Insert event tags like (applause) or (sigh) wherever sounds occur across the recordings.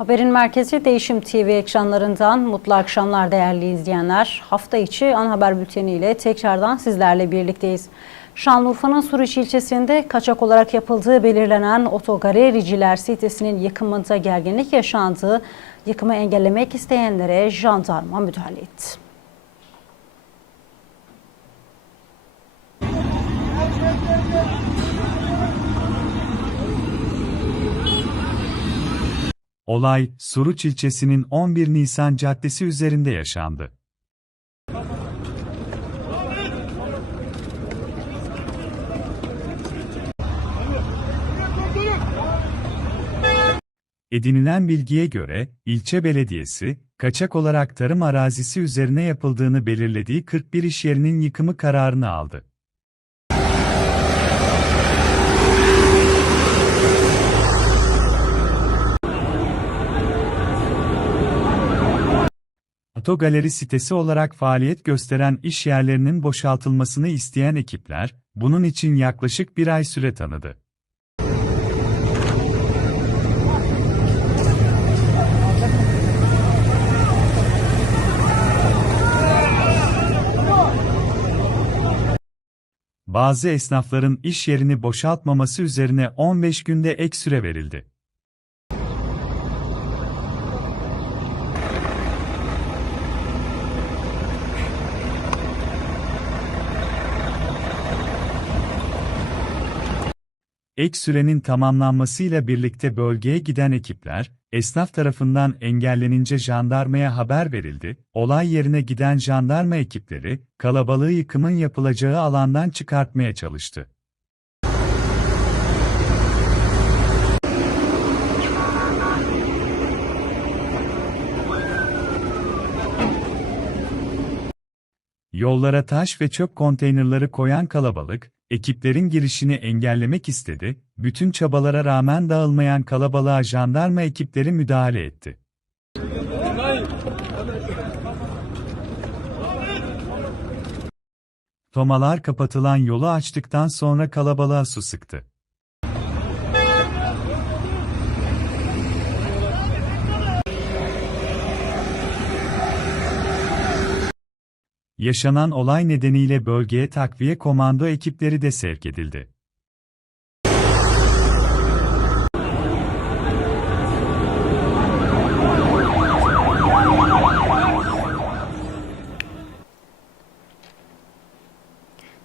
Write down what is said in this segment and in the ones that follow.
Haberin merkezi Değişim TV ekranlarından mutlu akşamlar değerli izleyenler. Hafta içi ana haber bülteni ile tekrardan sizlerle birlikteyiz. Şanlıurfa'nın Suruç ilçesinde kaçak olarak yapıldığı belirlenen otogalericiler sitesinin yıkımında gerginlik yaşandığı, yıkımı engellemek isteyenlere jandarma müdahale etti. Olay, Suruç ilçesinin 11 Nisan Caddesi üzerinde yaşandı. Edinilen bilgiye göre, ilçe belediyesi, kaçak olarak tarım arazisi üzerine yapıldığını belirlediği 41 iş yerinin yıkımı kararını aldı. Otogaleri sitesi olarak faaliyet gösteren iş yerlerinin boşaltılmasını isteyen ekipler, bunun için yaklaşık bir ay süre tanıdı. Bazı esnafların iş yerini boşaltmaması üzerine 15 günde ek süre verildi. Ek sürenin tamamlanmasıyla birlikte bölgeye giden ekipler, esnaf tarafından engellenince jandarmaya haber verildi. Olay yerine giden jandarma ekipleri, kalabalığı yıkımın yapılacağı alandan çıkartmaya çalıştı. Yollara taş ve çöp konteynerları koyan kalabalık, ekiplerin girişini engellemek istedi, bütün çabalara rağmen dağılmayan kalabalığa jandarma ekipleri müdahale etti. Tomalar kapatılan yolu açtıktan sonra kalabalığa su sıktı. Yaşanan olay nedeniyle bölgeye takviye komando ekipleri de sevk edildi.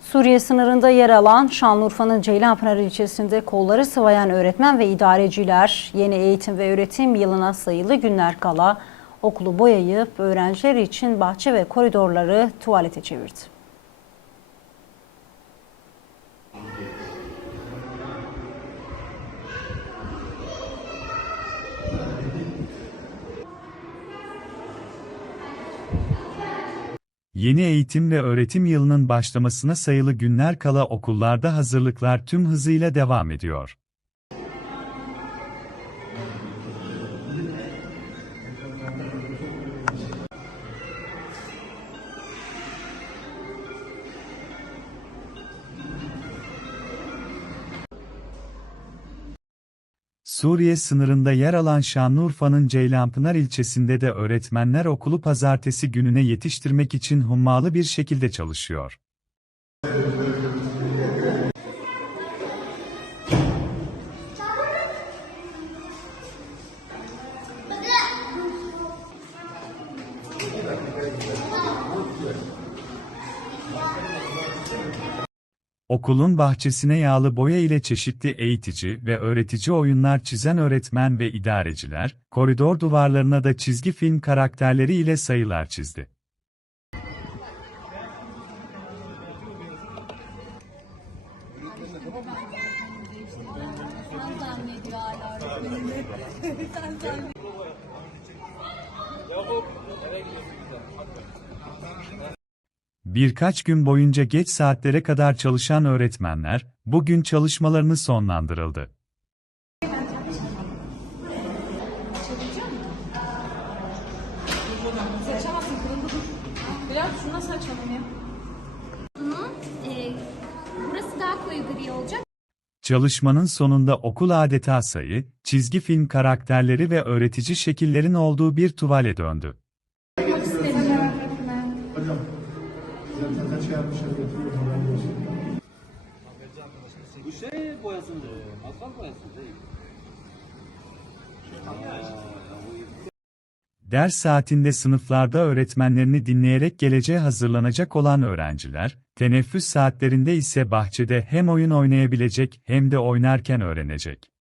Suriye sınırında yer alan Şanlıurfa'nın Ceylanpınar ilçesinde kolları sıvayan öğretmen ve idareciler yeni eğitim ve öğretim yılına sayılı günler kala okulu boyayıp öğrenciler için bahçe ve koridorları tuvalete çevirdi. Yeni eğitim ve öğretim yılının başlamasına sayılı günler kala okullarda hazırlıklar tüm hızıyla devam ediyor. Suriye sınırında yer alan Şanlıurfa'nın Ceylanpınar ilçesinde de öğretmenler okulu pazartesi gününe yetiştirmek için hummalı bir şekilde çalışıyor. Okulun bahçesine yağlı boya ile çeşitli eğitici ve öğretici oyunlar çizen öğretmen ve idareciler, koridor duvarlarına da çizgi film karakterleri ile sayılar çizdi. Birkaç gün boyunca geç saatlere kadar çalışan öğretmenler, bugün çalışmalarını sonlandırıldı. Biraz şuna saçalım ya. E, burası daha koyu gri olacak. Çalışmanın sonunda okul adeta sayı, çizgi film karakterleri ve öğretici şekillerin olduğu bir tuvale döndü. Ders saatinde sınıflarda öğretmenlerini dinleyerek geleceğe hazırlanacak olan öğrenciler, teneffüs saatlerinde ise bahçede hem oyun oynayabilecek hem de oynarken öğrenecek.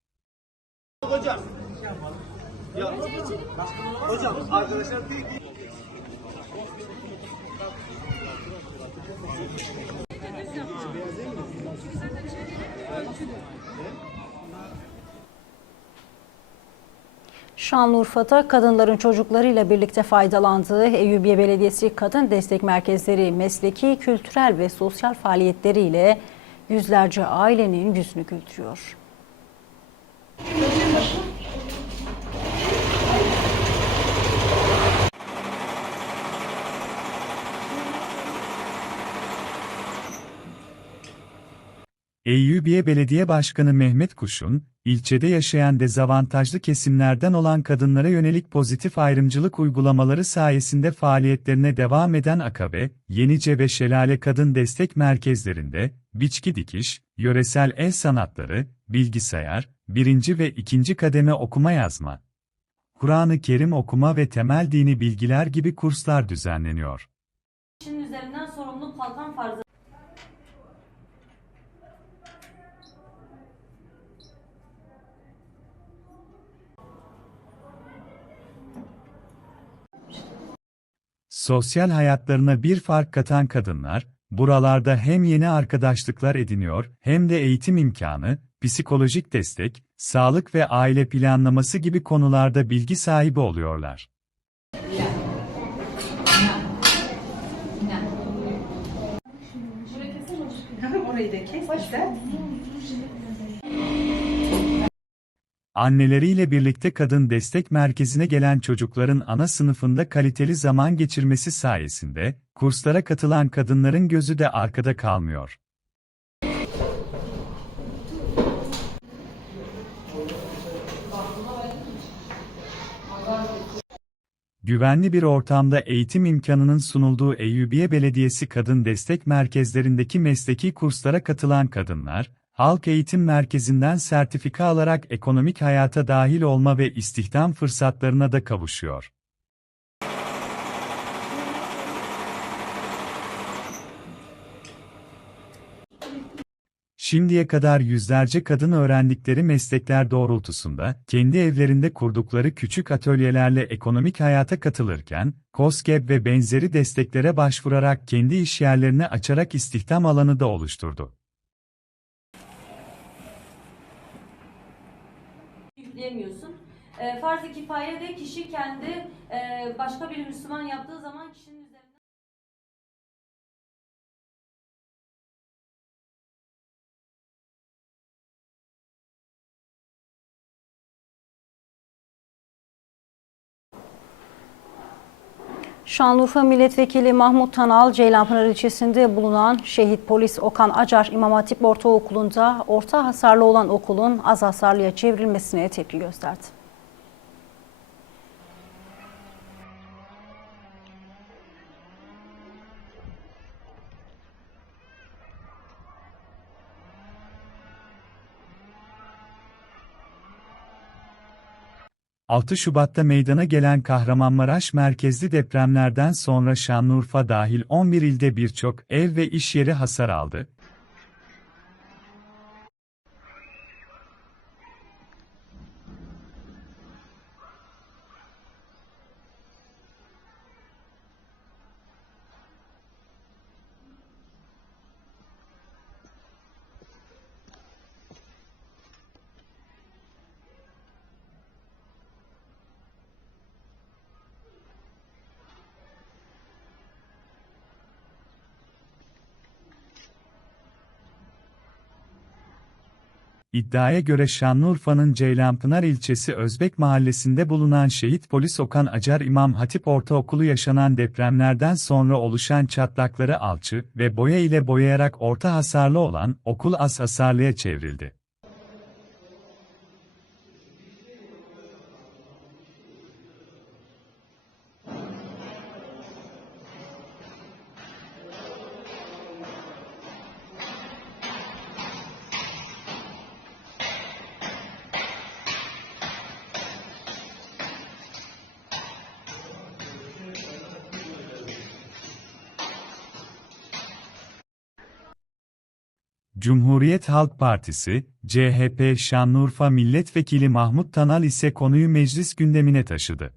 Şanlıurfa'da kadınların çocuklarıyla birlikte faydalandığı Eyyubiye Belediyesi Kadın Destek Merkezleri mesleki, kültürel ve sosyal faaliyetleriyle yüzlerce ailenin yüzünü güldürüyor. Eyyubiye Belediye Başkanı Mehmet Kuş'un, ilçede yaşayan dezavantajlı kesimlerden olan kadınlara yönelik pozitif ayrımcılık uygulamaları sayesinde faaliyetlerine devam eden Akabe, Yenice ve Şelale Kadın Destek Merkezlerinde, biçki dikiş, yöresel el sanatları, bilgisayar, birinci ve ikinci kademe okuma yazma, Kur'an-ı Kerim okuma ve temel dini bilgiler gibi kurslar düzenleniyor. üzerinden sorumluluk kalkan farzı Sosyal hayatlarına bir fark katan kadınlar, buralarda hem yeni arkadaşlıklar ediniyor, hem de eğitim imkanı, psikolojik destek, sağlık ve aile planlaması gibi konularda bilgi sahibi oluyorlar. Orayı da kes Anneleriyle birlikte kadın destek merkezine gelen çocukların ana sınıfında kaliteli zaman geçirmesi sayesinde, kurslara katılan kadınların gözü de arkada kalmıyor. Güvenli bir ortamda eğitim imkanının sunulduğu Eyyubiye Belediyesi Kadın Destek Merkezlerindeki mesleki kurslara katılan kadınlar, Halk Eğitim Merkezi'nden sertifika alarak ekonomik hayata dahil olma ve istihdam fırsatlarına da kavuşuyor. Şimdiye kadar yüzlerce kadın öğrendikleri meslekler doğrultusunda, kendi evlerinde kurdukları küçük atölyelerle ekonomik hayata katılırken, KOSGEB ve benzeri desteklere başvurarak kendi iş yerlerini açarak istihdam alanı da oluşturdu. Yükleyemiyorsun. E, farz-ı kifayede kişi kendi e, başka bir Müslüman yaptığı zaman kişinin Şanlıurfa Milletvekili Mahmut Tanal, Ceylanpınar ilçesinde bulunan şehit polis Okan Acar İmam Hatip Ortaokulu'nda orta hasarlı olan okulun az hasarlıya çevrilmesine tepki gösterdi. ...6 Şubat'ta meydana gelen Kahramanmaraş merkezli depremlerden sonra Şanlıurfa dahil 11 ilde birçok ev ve iş yeri hasar aldı. İddiaya göre Şanlıurfa'nın Ceylanpınar ilçesi Özbek mahallesinde bulunan şehit polis Okan Acar İmam Hatip Ortaokulu yaşanan depremlerden sonra oluşan çatlakları alçı ve boya ile boyayarak orta hasarlı olan okul az hasarlıya çevrildi. Cumhuriyet Halk Partisi, CHP Şanlıurfa Milletvekili Mahmut Tanal ise konuyu meclis gündemine taşıdı.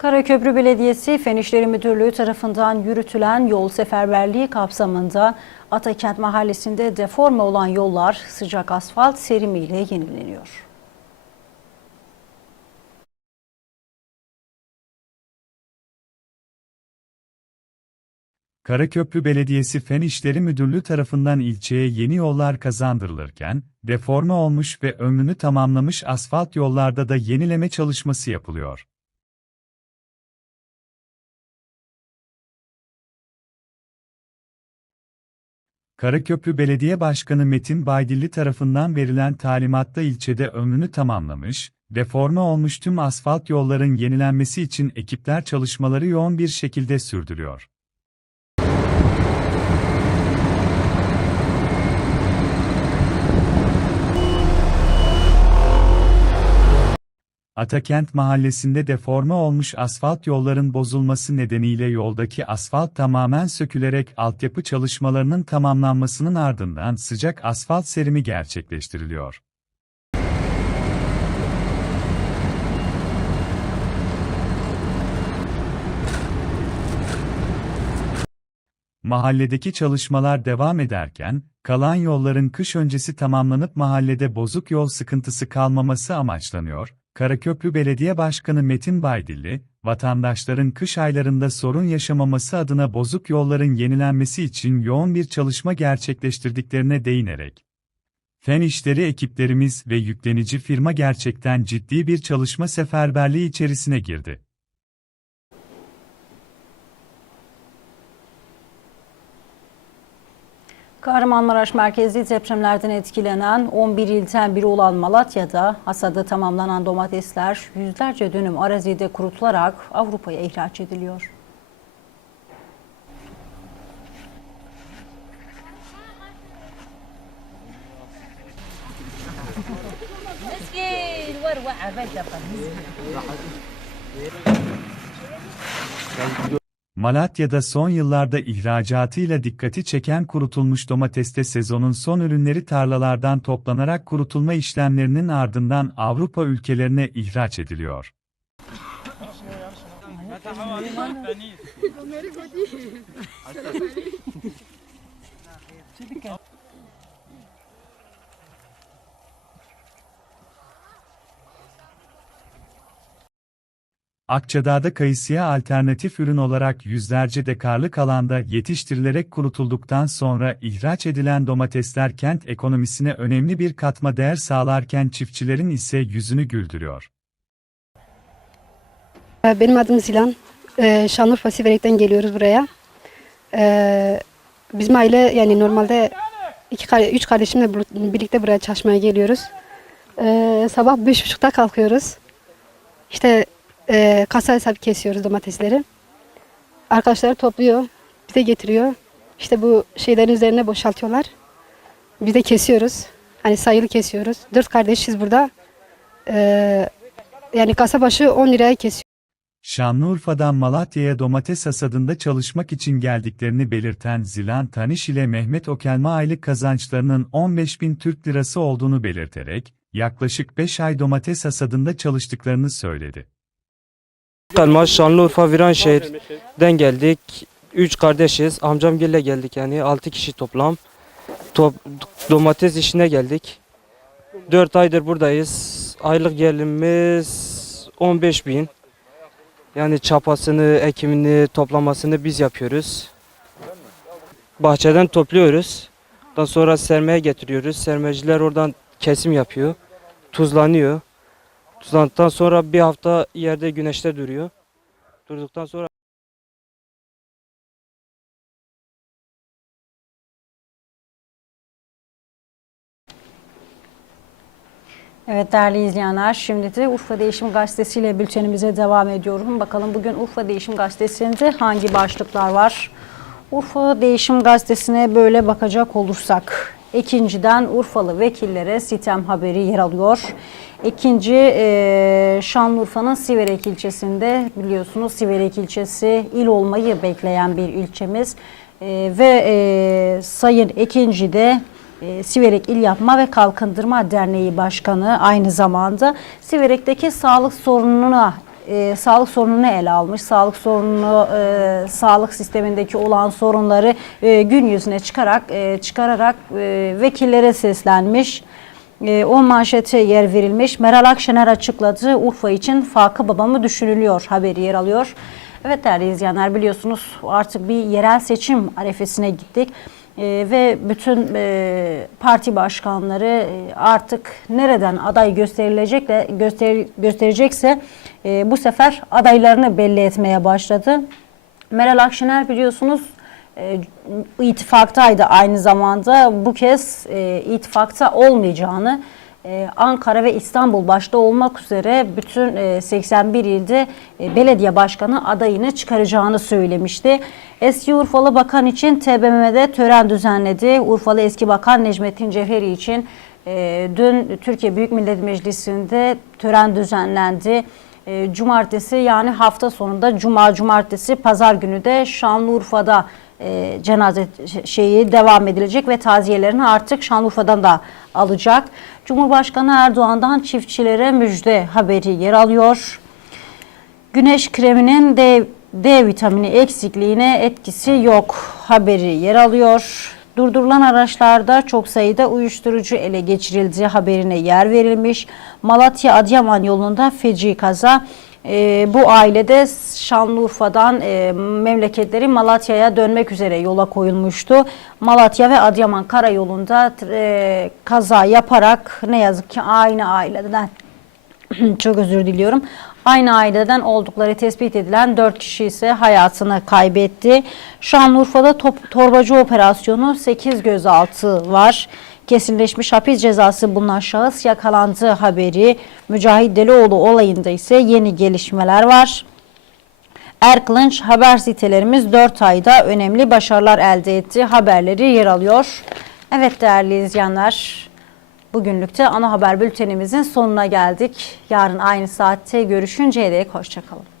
Karaköprü Belediyesi Fen İşleri Müdürlüğü tarafından yürütülen yol seferberliği kapsamında Atakent Mahallesi'nde deforme olan yollar sıcak asfalt serimiyle yenileniyor. Karaköprü Belediyesi Fen İşleri Müdürlüğü tarafından ilçeye yeni yollar kazandırılırken, deforme olmuş ve ömrünü tamamlamış asfalt yollarda da yenileme çalışması yapılıyor. Karaköprü Belediye Başkanı Metin Baydilli tarafından verilen talimatta ilçede ömrünü tamamlamış, deforme olmuş tüm asfalt yolların yenilenmesi için ekipler çalışmaları yoğun bir şekilde sürdürüyor. Atakent mahallesinde deforme olmuş asfalt yolların bozulması nedeniyle yoldaki asfalt tamamen sökülerek altyapı çalışmalarının tamamlanmasının ardından sıcak asfalt serimi gerçekleştiriliyor. Mahalledeki çalışmalar devam ederken, kalan yolların kış öncesi tamamlanıp mahallede bozuk yol sıkıntısı kalmaması amaçlanıyor. Karaköprü Belediye Başkanı Metin Baydilli, vatandaşların kış aylarında sorun yaşamaması adına bozuk yolların yenilenmesi için yoğun bir çalışma gerçekleştirdiklerine değinerek, Fen işleri ekiplerimiz ve yüklenici firma gerçekten ciddi bir çalışma seferberliği içerisine girdi. Kahramanmaraş merkezli depremlerden etkilenen 11 ilden biri olan Malatya'da hasadı tamamlanan domatesler yüzlerce dönüm arazide kurutularak Avrupa'ya ihraç ediliyor. Malatya'da son yıllarda ihracatıyla dikkati çeken kurutulmuş domateste sezonun son ürünleri tarlalardan toplanarak kurutulma işlemlerinin ardından Avrupa ülkelerine ihraç ediliyor. Akçadağ'da kayısıya alternatif ürün olarak yüzlerce dekarlık alanda yetiştirilerek kurutulduktan sonra ihraç edilen domatesler kent ekonomisine önemli bir katma değer sağlarken çiftçilerin ise yüzünü güldürüyor. Ee, Benim adım Zilan. Ee, Şanlıurfa Siverek'ten geliyoruz buraya. Ee, Bizim aile yani normalde iki üç kardeşimle birlikte buraya çalışmaya geliyoruz. Ee, Sabah beş buçukta kalkıyoruz. İşte e, kasa hesap kesiyoruz domatesleri. Arkadaşlar topluyor, bize getiriyor. İşte bu şeylerin üzerine boşaltıyorlar. Biz de kesiyoruz. Hani sayılı kesiyoruz. Dört kardeşiz burada. Ee, yani kasa başı 10 liraya kesiyor. Şanlıurfa'dan Malatya'ya domates hasadında çalışmak için geldiklerini belirten Zilan Taniş ile Mehmet Okelma aylık kazançlarının 15 bin Türk lirası olduğunu belirterek, yaklaşık 5 ay domates hasadında çalıştıklarını söyledi. Kalma Şanlıurfa Viranşehir'den geldik. Üç kardeşiz. Amcamgille geldik yani. Altı kişi toplam. Top, domates işine geldik. Dört aydır buradayız. Aylık gelirimiz 15 bin. Yani çapasını, ekimini, toplamasını biz yapıyoruz. Bahçeden topluyoruz. Ondan sonra sermeye getiriyoruz. Sermeciler oradan kesim yapıyor. Tuzlanıyor. Tuzlandıktan sonra bir hafta yerde güneşte duruyor. Durduktan sonra Evet değerli izleyenler şimdi de Urfa Değişim Gazetesi ile bültenimize devam ediyorum. Bakalım bugün Urfa Değişim Gazetesi'nde hangi başlıklar var? Urfa Değişim Gazetesi'ne böyle bakacak olursak ikinciden Urfalı vekillere sitem haberi yer alıyor. İkinci e, Şanlıurfa'nın Siverek ilçesinde biliyorsunuz Siverek ilçesi il olmayı bekleyen bir ilçemiz. E, ve e, Sayın ikinci de Siverek İl Yapma ve Kalkındırma Derneği Başkanı aynı zamanda Siverek'teki sağlık sorununa e, sağlık sorununu ele almış. Sağlık sorununu, e, sağlık sistemindeki olan sorunları e, gün yüzüne çıkarak e, çıkararak e, vekillere seslenmiş. E, o manşete yer verilmiş. Meral Akşener açıkladı. Urfa için Fakı babamı düşünülüyor haberi yer alıyor. Evet değerli izleyenler biliyorsunuz artık bir yerel seçim arefesine gittik. Ee, ve bütün e, parti başkanları e, artık nereden aday gösterilecekle göster, gösterecekse e, bu sefer adaylarını belli etmeye başladı. Meral Akşener biliyorsunuz e, ittifaktaydı aynı zamanda bu kez e, ittifakta olmayacağını e, Ankara ve İstanbul başta olmak üzere bütün e, 81 ilde e, belediye başkanı adayını çıkaracağını söylemişti. Eski Urfalı Bakan için TBMM'de tören düzenledi. Urfalı eski bakan Necmettin Cevheri için e, dün Türkiye Büyük Millet Meclisi'nde tören düzenlendi. E, Cumartesi yani hafta sonunda Cuma, Cumartesi, Pazar günü de Şanlıurfa'da e, cenaze şeyi devam edilecek ve taziyelerini artık Şanlıurfa'dan da alacak. Cumhurbaşkanı Erdoğan'dan çiftçilere müjde haberi yer alıyor. Güneş kreminin D, D vitamini eksikliğine etkisi yok haberi yer alıyor. Durdurulan araçlarda çok sayıda uyuşturucu ele geçirildiği haberine yer verilmiş. Malatya-Adıyaman yolunda feci kaza. Ee, bu ailede Şanlıurfa'dan e, memleketleri Malatya'ya dönmek üzere yola koyulmuştu. Malatya ve Adıyaman karayolunda e, kaza yaparak ne yazık ki aynı aileden (clears throat) çok özür diliyorum. Aynı aileden oldukları tespit edilen 4 kişi ise hayatını kaybetti. Şanlıurfa'da top, torbacı operasyonu 8 gözaltı var. Kesinleşmiş hapis cezası bulunan şahıs yakalandı haberi. Mücahit Delioğlu olayında ise yeni gelişmeler var. Erkılınç haber sitelerimiz 4 ayda önemli başarılar elde etti. Haberleri yer alıyor. Evet değerli izleyenler, bugünlükte ana haber bültenimizin sonuna geldik. Yarın aynı saatte görüşünceye dek hoşçakalın.